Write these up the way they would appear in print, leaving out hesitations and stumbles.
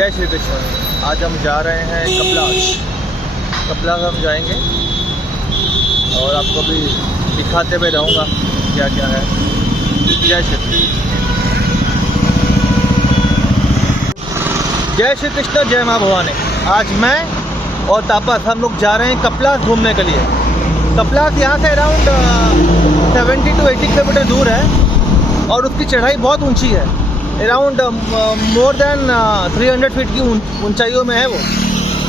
जय श्री कृष्ण। आज हम जा रहे हैं कपिलास हम जाएंगे और आपको भी दिखाते हुए रहूँगा क्या क्या है। जय श्री कृष्ण। जय श्री कृष्ण, जय माँ भवानी। आज मैं और तापस हम लोग जा रहे हैं कपिलास घूमने के लिए। कपिलास यहाँ से अराउंड 70 to 80 किलोमीटर दूर है और उसकी चढ़ाई बहुत ऊंची है। अराउंड मोर देन 300 फीट की ऊंचाइयों में है वो।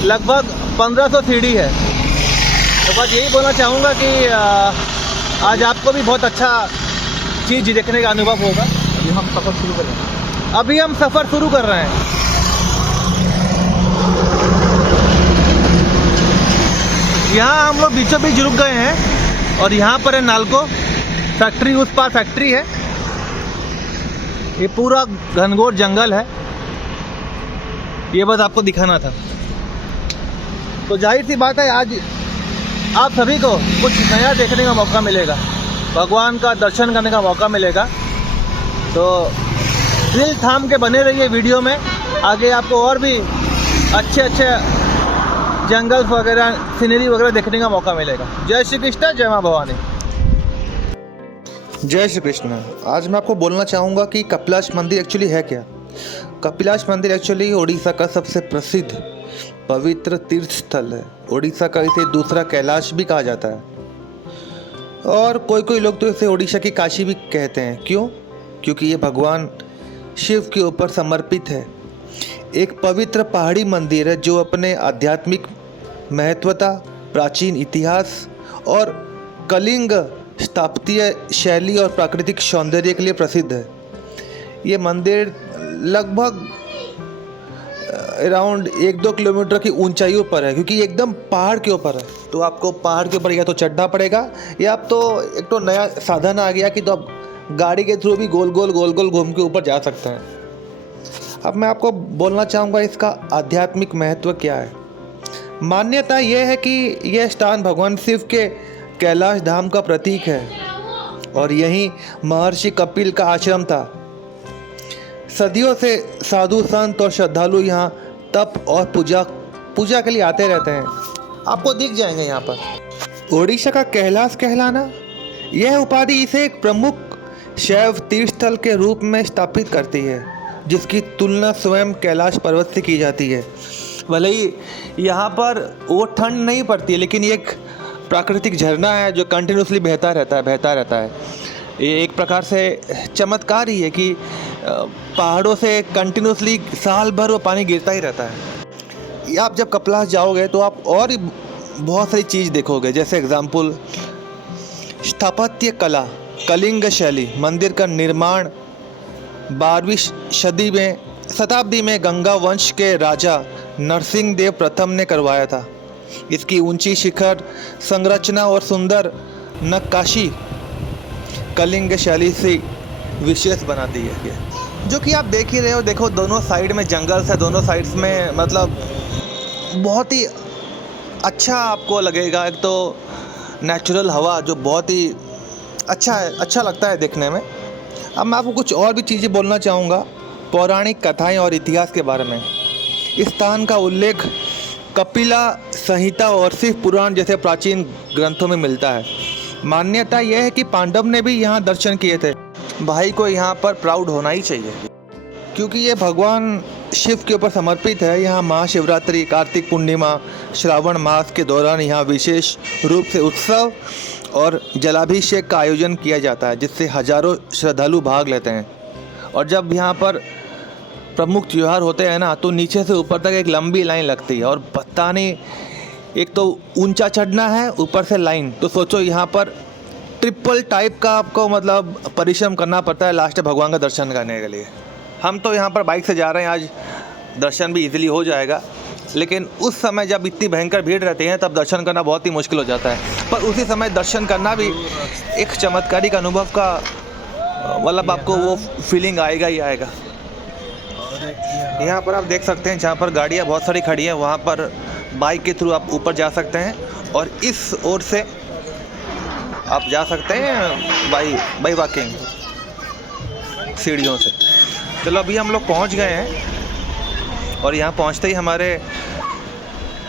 लगभग 1500 सीढ़ी है। तो बस यही बोलना चाहूँगा कि आज आपको भी बहुत अच्छा चीज़ देखने का अनुभव होगा। अभी हम सफ़र शुरू कर रहे हैं। यहाँ हम लोग बीचों बीच रुक गए हैं और यहाँ पर है नालको फैक्ट्री, उस पार फैक्ट्री है। ये पूरा घनघोर जंगल है, ये बस आपको दिखाना था। तो जाहिर सी बात है आज आप सभी को कुछ नया देखने का मौका मिलेगा, भगवान का दर्शन करने का मौका मिलेगा। तो दिल थाम के बने रहिए वीडियो में, आगे आपको और भी अच्छे जंगल वगैरह सीनरी वगैरह देखने का मौका मिलेगा। जय श्री कृष्ण, जय माँ भवानी। जय श्री कृष्ण। आज मैं आपको बोलना चाहूँगा कि कपिलास मंदिर एक्चुअली है क्या। कपिलास मंदिर एक्चुअली उड़ीसा का सबसे प्रसिद्ध पवित्र तीर्थ स्थल है। उड़ीसा का इसे दूसरा कैलाश भी कहा जाता है और कोई लोग तो इसे उड़ीसा की काशी भी कहते हैं। क्यों? क्योंकि ये भगवान शिव के ऊपर समर्पित है। एक पवित्र पहाड़ी मंदिर है जो अपने आध्यात्मिक महत्वता, प्राचीन इतिहास और कलिंग स्थापत्य शैली और प्राकृतिक सौंदर्य के लिए प्रसिद्ध है। ये मंदिर लगभग अराउंड 1-2 किलोमीटर की ऊंचाइयों पर है, क्योंकि एकदम पहाड़ के ऊपर है। तो आपको पहाड़ के ऊपर या तो चढ़ना पड़ेगा या आप तो एक तो नया साधन आ गया कि तो आप गाड़ी के थ्रू भी गोल गोल घूम के ऊपर जा सकते हैं। अब मैं आपको बोलना चाहूँगा इसका आध्यात्मिक महत्व क्या है। मान्यता यह है कि यह स्थान भगवान शिव के कैलाश धाम का प्रतीक है और यहीं महर्षि कपिल का आश्रम था। सदियों से साधु संत और श्रद्धालु यहाँ तप और पूजा के लिए आते रहते हैं। आपको दिख जाएंगे यहाँ पर। ओडिशा का कैलाश कहलाना, यह उपाधि इसे एक प्रमुख शैव तीर्थस्थल के रूप में स्थापित करती है, जिसकी तुलना स्वयं कैलाश पर्वत से की जाती है। भले ही यहाँ पर वो ठंड नहीं पड़ती है, लेकिन ये एक प्राकृतिक झरना है जो कंटिन्यूसली बहता रहता है। ये एक प्रकार से चमत्कार ही है कि पहाड़ों से कंटिन्यूसली साल भर वो पानी गिरता ही रहता है। आप जब कपिलास जाओगे तो आप और बहुत सारी चीज़ देखोगे, जैसे एग्जाम्पल स्थापत्य कला, कलिंग शैली। मंदिर का निर्माण 12वीं शताब्दी में गंगा वंश के राजा नरसिंह देव प्रथम ने करवाया था। इसकी ऊंची शिखर संरचना और सुंदर नक्काशी कलिंग शैली से विशेष बनाती है, जो कि आप देख ही रहे हो। देखो दोनों साइड में जंगल है, दोनों साइड्स में मतलब बहुत ही अच्छा आपको लगेगा। एक तो नेचुरल हवा जो बहुत ही अच्छा लगता है देखने में। अब मैं आपको कुछ और भी चीज़ें बोलना चाहूँगा पौराणिक कथाएं और इतिहास के बारे में। इस स्थान का उल्लेख कपिला संहिता और शिव पुराण जैसे प्राचीन ग्रंथों में मिलता है। मान्यता यह है कि पांडव ने भी यहाँ दर्शन किए थे। भाई को यहाँ पर प्राउड होना ही चाहिए, क्योंकि ये भगवान शिव के ऊपर समर्पित है। यहाँ महाशिवरात्रि, कार्तिक पूर्णिमा, श्रावण मास के दौरान यहाँ विशेष रूप से उत्सव और जलाभिषेक का आयोजन किया जाता है, जिससे हजारों श्रद्धालु भाग लेते हैं। और जब यहाँ पर प्रमुख त्यौहार होते हैं ना, तो नीचे से ऊपर तक एक लंबी लाइन लगती है और पता नहीं, एक तो ऊंचा चढ़ना है, ऊपर से लाइन। तो सोचो यहाँ पर ट्रिपल टाइप का आपको मतलब परिश्रम करना पड़ता है लास्ट भगवान का दर्शन करने के लिए। हम तो यहाँ पर बाइक से जा रहे हैं, आज दर्शन भी इजीली हो जाएगा, लेकिन उस समय जब इतनी भयंकर भीड़ रहती है तब दर्शन करना बहुत ही मुश्किल हो जाता है। पर उसी समय दर्शन करना भी एक चमत्कारिक अनुभव का मतलब आपको वो फीलिंग आएगा ही आएगा। यहाँ पर आप देख सकते हैं जहाँ पर गाड़ियाँ बहुत सारी खड़ी हैं, वहाँ पर बाइक के थ्रू आप ऊपर जा सकते हैं और इस ओर से आप जा सकते हैं बाई वॉकिंग सीढ़ियों से। चलो अभी हम लोग पहुँच गए हैं और यहाँ पहुँचते ही हमारे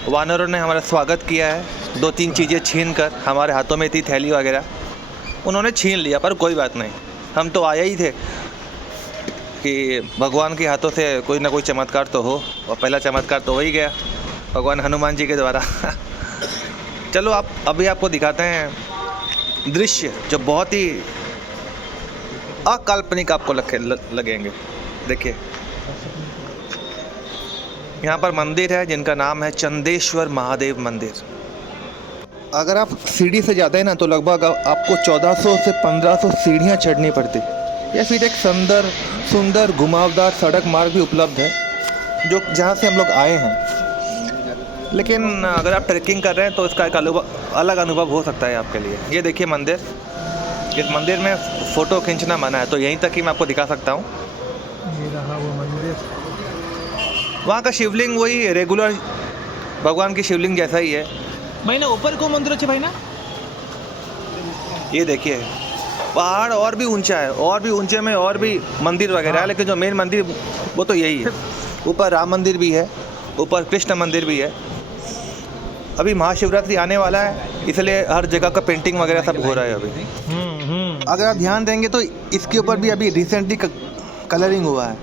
वानरों ने हमारा स्वागत किया है, 2-3 चीज़ें छीन कर। हमारे हाथों में थी थैली वगैरह, उन्होंने छीन लिया, पर कोई बात नहीं, हम तो आए ही थे कि भगवान के हाथों से कोई ना कोई चमत्कार तो हो, और पहला चमत्कार तो हो ही गया भगवान हनुमान जी के द्वारा। चलो आप अभी आपको दिखाते हैं दृश्य जो बहुत ही अकाल्पनिक आपको लगेंगे। देखिए, यहाँ पर मंदिर है जिनका नाम है चंदेश्वर महादेव मंदिर। अगर आप सीढ़ी से जाते हैं ना तो लगभग आपको 1400 से 1500 सीढ़ियाँ चढ़नी पड़ती, या फिर एक सुंदर घुमावदार सड़क मार्ग भी उपलब्ध है जो जहाँ से हम लोग आए हैं। लेकिन अगर आप ट्रैकिंग कर रहे हैं तो इसका एक अलग अनुभव हो सकता है आपके लिए। ये देखिए मंदिर, इस मंदिर में फ़ोटो खींचना मना है, तो यहीं तक ही मैं आपको दिखा सकता हूँ। ये रहा वो मंदिर। वहाँ का शिवलिंग वही रेगुलर भगवान की शिवलिंग जैसा ही है। भाई ना ऊपर को मंदिर अच्छे भाई ना। ये देखिए पहाड़ और भी ऊंचा है, और भी ऊंचे में और भी मंदिर वगैरह है, लेकिन जो मेन मंदिर वो तो यही है। ऊपर राम मंदिर भी है, ऊपर कृष्ण मंदिर भी है। अभी महाशिवरात्रि आने वाला है, इसलिए हर जगह का पेंटिंग वगैरह सब हो रहा है अभी। अगर आप ध्यान देंगे तो इसके ऊपर भी अभी रिसेंटली कलरिंग हुआ है।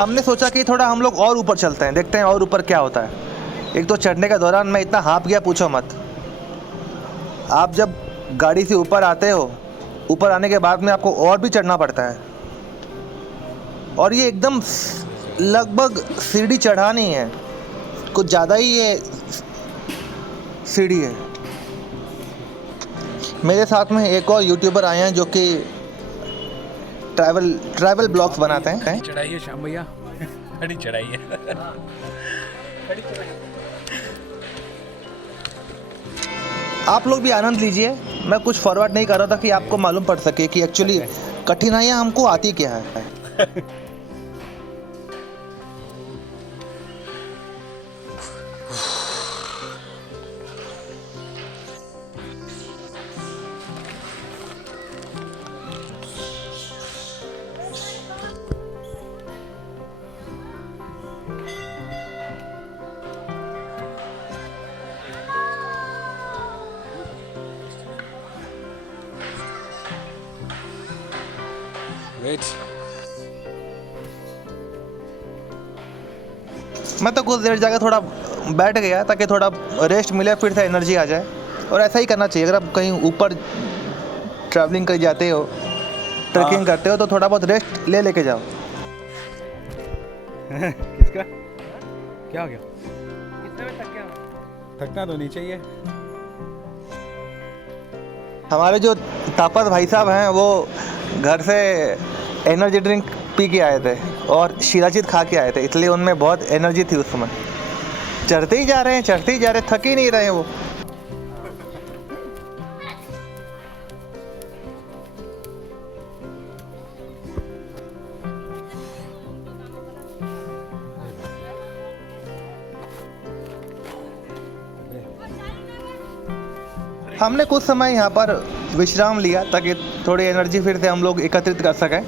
हमने सोचा कि थोड़ा हम लोग और ऊपर चलते हैं, देखते हैं और ऊपर क्या होता है। एक तो चढ़ने के दौरान मैं इतना हाँफ गया, पूछो मत। आप जब गाड़ी से ऊपर आते हो, ऊपर आने के बाद में आपको और भी चढ़ना पड़ता है, और ये एकदम लगभग सीढ़ी चढ़ा नहीं है, कुछ ज़्यादा ही ये सीढ़ी है। मेरे साथ में एक और यूट्यूबर आए हैं जो कि ट्रैवल ब्लॉग्स बनाते हैं। चढ़ाई है श्याम भैया, बड़ी चढ़ाई है। आप लोग भी आनंद लीजिए। मैं कुछ फॉरवर्ड नहीं कर रहा था कि आपको मालूम पड़ सके कि एक्चुअली कठिनाइयाँ हमको आती क्या है। मैं तो कुछ देर जाकर थोड़ा बैठ गया ताकि थोड़ा रेस्ट मिले, फिर से एनर्जी आ जाए। और ऐसा ही करना चाहिए। अगर आप कहीं ऊपर ट्रैवलिंग कर जाते हो, ट्रैकिंग करते हो, तो थोड़ा बहुत रेस्ट लेके जाओ। किसका क्या हो गया? कितने में थक गया? थकना तो नहीं चाहिए। हमारे जो तापस भाई साहब हैं वो घर से एनर्जी ड्रिंक पी के आए थे और शिलाजीत खा के आए थे, इसलिए उनमें बहुत एनर्जी थी उस समय। चढ़ते ही जा रहे हैं, थक ही नहीं रहे हैं वो। हमने कुछ समय यहाँ पर विश्राम लिया ताकि थोड़ी एनर्जी फिर से हम लोग एकत्रित कर सकें।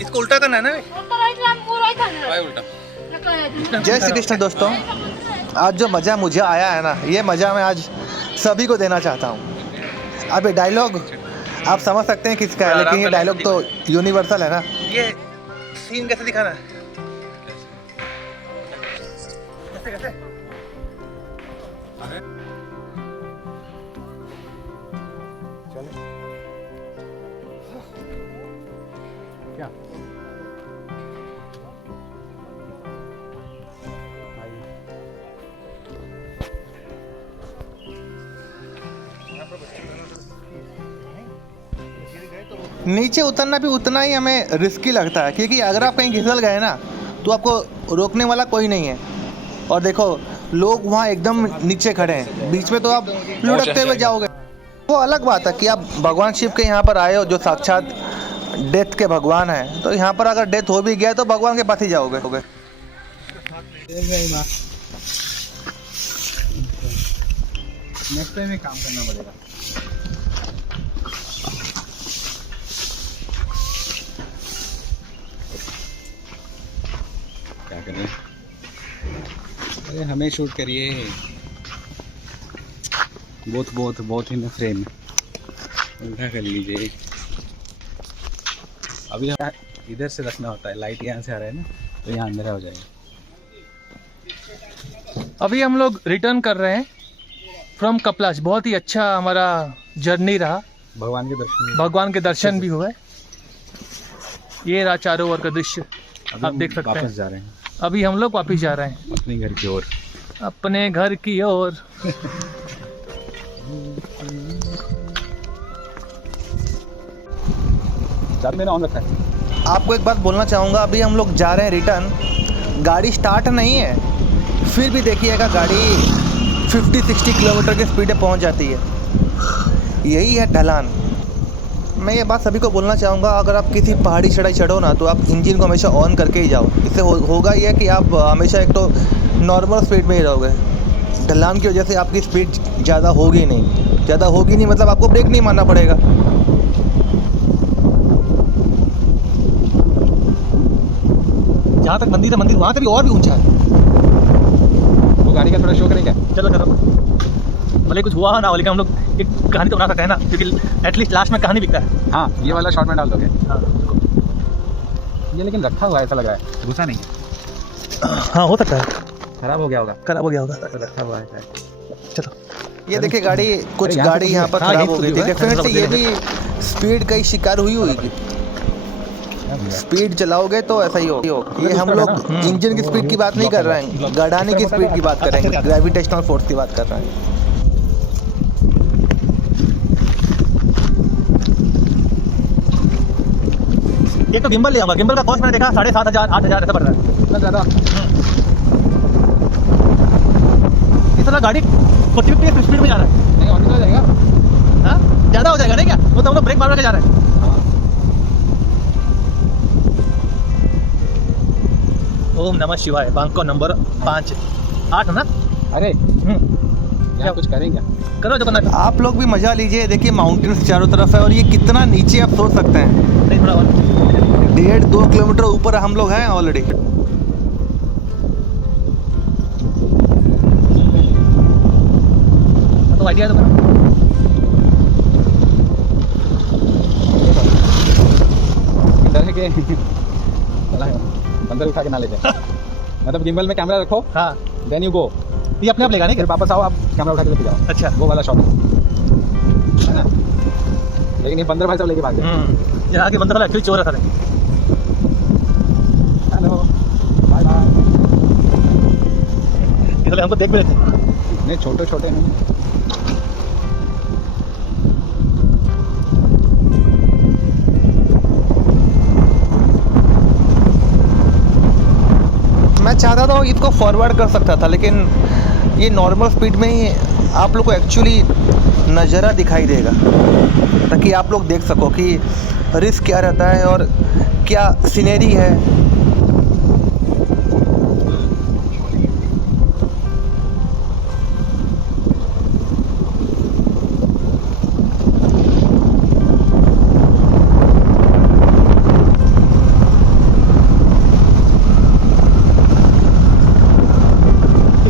इसको उल्टा करना है ना? जय श्री कृष्ण दोस्तों, आज जो मज़ा मुझे आया है ना, ये मज़ा मैं आज सभी को देना चाहता हूँ। अब ये डायलॉग आप समझ सकते हैं किसका है, लेकिन ये डायलॉग तो यूनिवर्सल है ना। ये सीन कैसे दिखाना है? कैसे? क्या नीचे उतरना भी उतना ही हमें रिस्की लगता है, क्योंकि अगर आप कहीं घिसल गए ना तो आपको रोकने वाला कोई नहीं है। और देखो लोग वहाँ एकदम नीचे खड़े हैं, बीच में तो आप लुढ़कते हुए जाओगे। वो अलग बात है कि आप भगवान शिव के यहाँ पर आए हो जो साक्षात डेथ के भगवान हैं, तो यहाँ पर अगर डेथ हो भी गया तो भगवान के पास ही जाओगे। नेक्स्ट टाइम में काम करना पड़ेगा। क्या करें? अरे हमें शूट करिए। बहुत इन फ्रेम उल्टा कर लीजिए। अभी इधर से रखना होता है, लाइट यहाँ से आ रहा है ना, तो यहाँ अंधेरा हो जाएगा। अभी हम लोग रिटर्न कर रहे हैं फ्रॉम कपलाश। बहुत ही अच्छा हमारा जर्नी रहा, भगवान के दर्शन भी हुए। ये रहा चारों ओर का दृश्य, आप देख सकते हैं। वापस जा रहे हैं, अभी हम लोग वापस जा रहे हैं अपने घर की ओर। अपने घर की ओर। मैंने ऑन रखा है। आपको एक बात बोलना चाहूँगा, अभी हम लोग जा रहे हैं रिटर्न, गाड़ी स्टार्ट नहीं है, फिर भी देखिएगा गाड़ी 50-60 किलोमीटर की स्पीड पे पहुँच जाती है। यही है ढलान। मैं ये बात सभी को बोलना चाहूँगा, अगर आप किसी पहाड़ी चढ़ाई चढ़ो ना, तो आप इंजन को हमेशा ऑन करके ही जाओ। इससे होगा ये कि आप हमेशा एक तो नॉर्मल स्पीड में ही रहोगे। ढलान की वजह से आपकी स्पीड ज़्यादा होगी नहीं, मतलब आपको ब्रेक नहीं मारना पड़ेगा। जहाँ तक मंदिर है, मंदिर वहाँ से भी और भी ऊंचा है। वो गाड़ी का थोड़ा शो करेंगे। चलो करो, भले कुछ हुआ ना हो, लेकिन हम लोग एक कहानी तो बना सकते हैं ना, क्योंकि एटलीस्ट लास्ट में कहानी बिकता है। हाँ, ये वाला शॉट में डाल दोगे। हाँ ये लेकिन रखा हुआ है, ऐसा लग रहा है, घुसा नहीं है। हाँ, हो सकता है खराब हो गया होगा। रखा हुआ है शायद। चलो, ये देखिए गाड़ी, कुछ गाड़ी यहाँ पर खराब हो गई थी। डेफिनेटली ये भी स्पीड का ही शिकार हुई होगी। स्पीड चलाओगे तो ऐसा ही होगा। ये हम लोग इंजन की स्पीड की बात नहीं कर रहे हैं, गड़ाने की स्पीड की बात कर रहे हैं, ग्रेविटेशनल फोर्स की बात कर रहे हैं। एक तो गिम्बल लिया हुआ, गिम्बल का कॉस्ट मैंने देखा 7,500 8,000 ऐसा पड़ रहा है। इतना ज़्यादा इस तरह गाड़ी 40-50 स्पीड में जा रहा है। नहीं, और तो जाएगा। हाँ, ज़्यादा हो जाएगा नहीं क्या? वो तो हम लोग ब्रेक मार के जा रहे हैं। ओम नमः शिवाय। बांको नंबर 5-8 है ना? अरे क्या कुछ करेंगे? करो जो करना है। आप लोग भी मजा लीजिए। देखिए माउंटेन्स चारों तरफ है, और ये कितना नीचे आप सोच सकते हैं। नहीं, थोड़ा और 1.5-2 किलोमीटर ऊपर हम लोग हैं ऑलरेडी। तो आइडिया तो करो। इधर है कि अंदर उठा के ना ले जाए। मतलब गिम्बल में कैमरा रखो, हाँ, देन यू गो। ये अपने आप लेगा नहीं फिर क्या? वापस आओ, आप कैमरा उठा के लेके जाओ। अच्छा, वो वाला शॉट है ना। लेकिन ये 15 भाई सब लेके भाग गए। यहाँ के बंदर वाला एक्चुअली चोर है सारे। Hello, bye bye. इसलिए हमको देख भी लेते हैं। इतने छोटे छोटे नहीं। मैं चाहता था इसको फॉरवर्ड कर सकता था, लेकिन ये नॉर्मल स्पीड में ही आप लोग को एक्चुअली नज़ारा दिखाई देगा, ताकि आप लोग देख सको कि रिस्क क्या रहता है और क्या सीनरी है।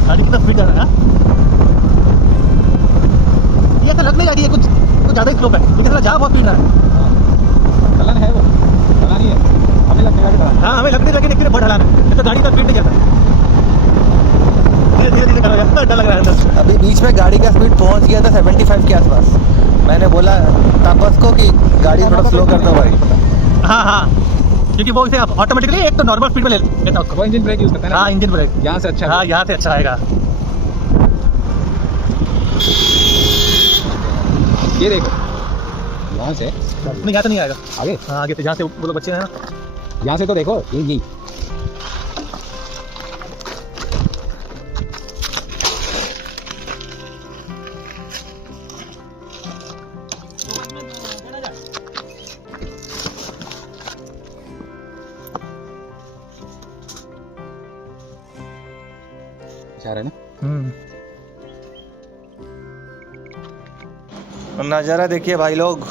गाड़ी कितना स्पीड जा रहा है? ये ऐसा लग नहीं जा रही है कुछ ज़्यादा ही स्लोप है, लेकिन थोड़ा जा बहुत स्पीड रहा है। ढलान है, वो ढलान ही है। हमें लगता है कि ढलान। हाँ, हमें लगती है, लेकिन बहुत ढलान है। नहीं तो गाड़ी का स्पीड नहीं जाता। धीरे करो यार, डर लग रहा है अंदर। अभी बीच में गाड़ी का स्पीड पहुंच गया था 75 के आसपास। मैंने बोला तापस को कि गाड़ी थोड़ा स्लो कर दो भाई। हाँ, क्योंकि वो इसे ऑटोमेटिकली एक तो नॉर्मल स्पीड में ले लेता है उसको। वो इंजन ब्रेक यूज करता है ना। हाँ, इंजन ब्रेक यहाँ से अच्छा। हाँ, यहाँ से अच्छा आएगा। ये देखो, यहाँ से नहीं, यहाँ तो नहीं आएगा। आगे, हाँ, आगे तो जहाँ से वो लोग बच्चे हैं ना। यहाँ से तो देखो ये अच्छा रहा है ना। और नज़ारा देखिए भाई लोग,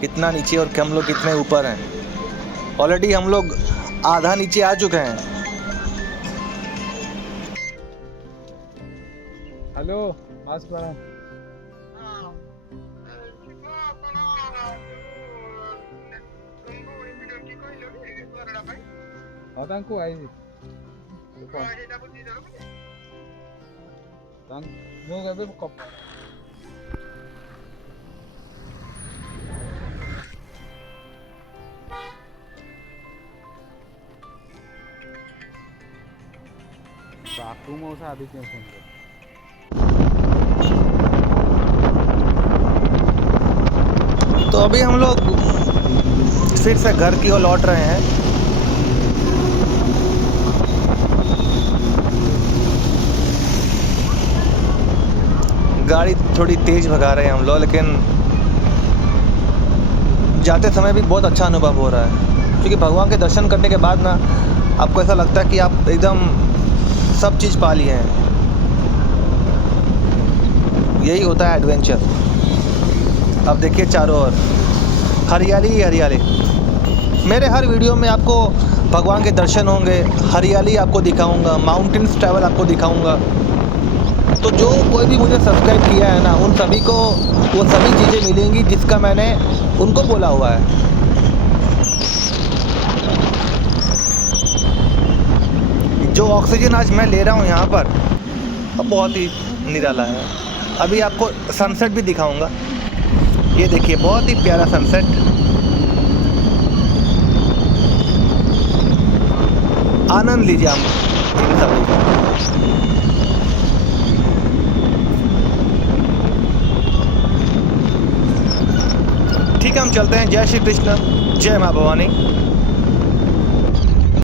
कितना नीचे और हम लोग कितने ऊपर हैं। ऑलरेडी हम लोग आधा नीचे आ चुके हैं। हेलो पास पड़ा तांको आई ମୁଁ ଏବେ बाथरूम मौसा अभी क्यों फोन कर तो अभी हम लोग फिर से घर की ओर लौट रहे हैं। गाड़ी थोड़ी तेज़ भगा रहे हैं हम लोग, लेकिन जाते समय भी बहुत अच्छा अनुभव हो रहा है, क्योंकि भगवान के दर्शन करने के बाद ना आपको ऐसा लगता है कि आप एकदम सब चीज़ पा लिए हैं। यही होता है एडवेंचर। अब देखिए चारों ओर हरियाली ही हरियाली। मेरे हर वीडियो में आपको भगवान के दर्शन होंगे, हरियाली आपको दिखाऊंगा, माउंटेन्स ट्रैवल आपको दिखाऊंगा। तो जो कोई भी मुझे सब्सक्राइब किया है ना, उन सभी को वो सभी चीज़ें मिलेंगी जिसका मैंने उनको बोला हुआ है। जो ऑक्सीजन आज मैं ले रहा हूँ यहाँ पर, अब बहुत ही निराला है। अभी आपको सनसेट भी दिखाऊंगा। ये देखिए बहुत ही प्यारा सनसेट। आनंद लीजिए हम इन सभी का। ठीक है, हम चलते हैं। जय श्री कृष्ण, जय माँ भवानी।